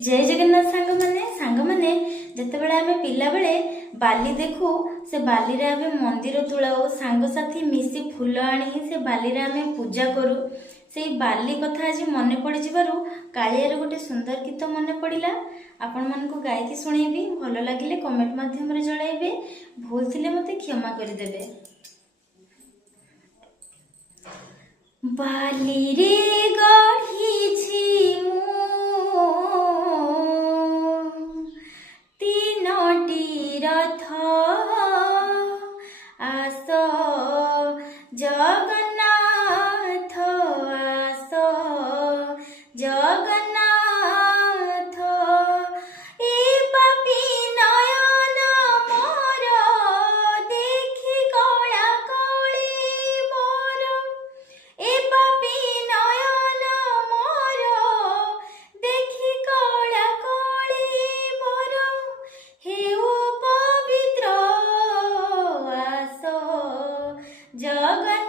जय जगन्नाथ सांग माने जेतेबेले आमे पिला बेले बाली देखू से बाली रे आमे मंदिर तुलाऊ सांग साथी मिसी फूल आनी से बाली रे आमे पूजा करू। से बाली कथा आज मन पड़ जिबारु कालियार गोटे सुंदर गीत मन पड़िला आपण मन को गायकी सुनेबी। भल लागिले कमेंट माध्यम रे जणाइबे, भूल थिले मते क्षमा कर देबे। बाली रे गढ़ी छी मु तीनोटी रथ आस जगन्नाथ आस जगन्नाथ ए पापी नयन मोर देखि कला कली मोर ए पापी नयन मोर देखि कला कली मोर हेउ पवित्र आस जगन्नाथ